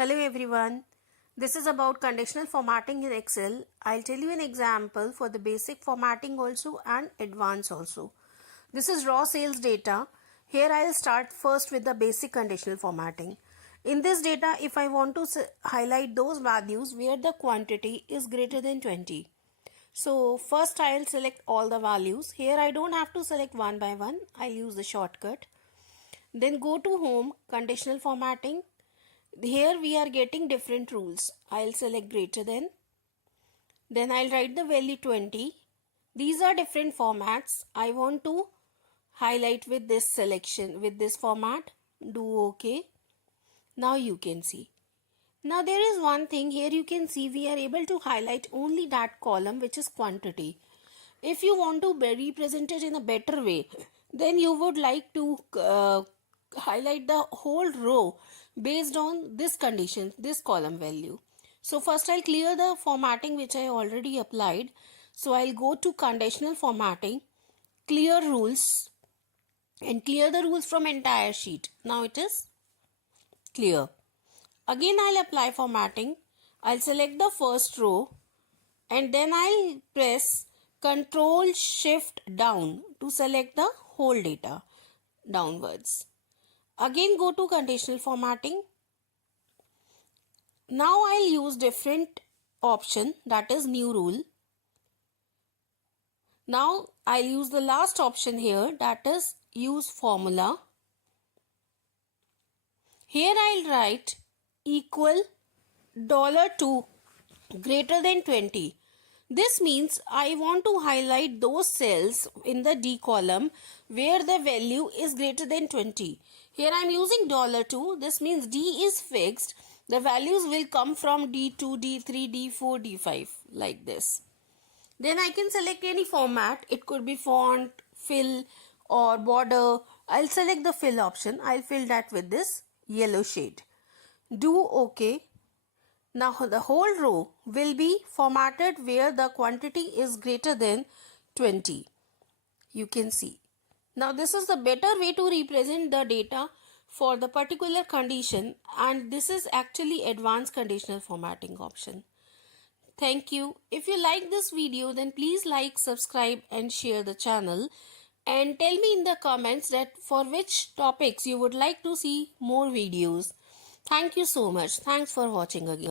Hello everyone. This is about conditional formatting in Excel. I'll tell you an example for the basic formatting also and advanced also. This is raw sales data. Here I'll start first with the basic conditional formatting. In this data, if I want to highlight those values where the quantity is greater than 20. So first I'll select all the values. Here I don't have to select one by one. I'll use the shortcut. Then go to home, conditional formatting. Here we are getting different rules. I'll select greater than. Then I'll write the value 20. These are different formats. I want to highlight with this selection, with this format. Do OK. Now you can see. Now there is one thing here, you can see we are able to highlight only that column which is quantity. If you want to represent it in a better way, then you would like to highlight the whole row based on this condition, this column value. So first I'll clear the formatting which I already applied. So I'll go to conditional formatting, clear rules, and clear the rules from entire sheet. Now it is clear. Again I'll apply formatting. I'll select the first row and then I'll press Ctrl Shift down to select the whole data downwards. Again go to conditional formatting. Now I'll use different option, that is new rule. Now I'll use the last option here, that is use formula. Here I'll write equal $2 greater than 20. This means I want to highlight those cells in the D column where the value is greater than 20. Here I am using $2. This means D is fixed. The values will come from D2, D3, D4, D5 like this. Then I can select any format. It could be font, fill or border. I'll select the fill option. I'll fill that with this yellow shade. Do OK. Now the whole row will be formatted where the quantity is greater than 20. You can see. Now this is the better way to represent the data for the particular condition, and this is actually advanced conditional formatting option. Thank you. If you like this video, then please like, subscribe and share the channel, and tell me in the comments that for which topics you would like to see more videos. Thank you so much. Thanks for watching again.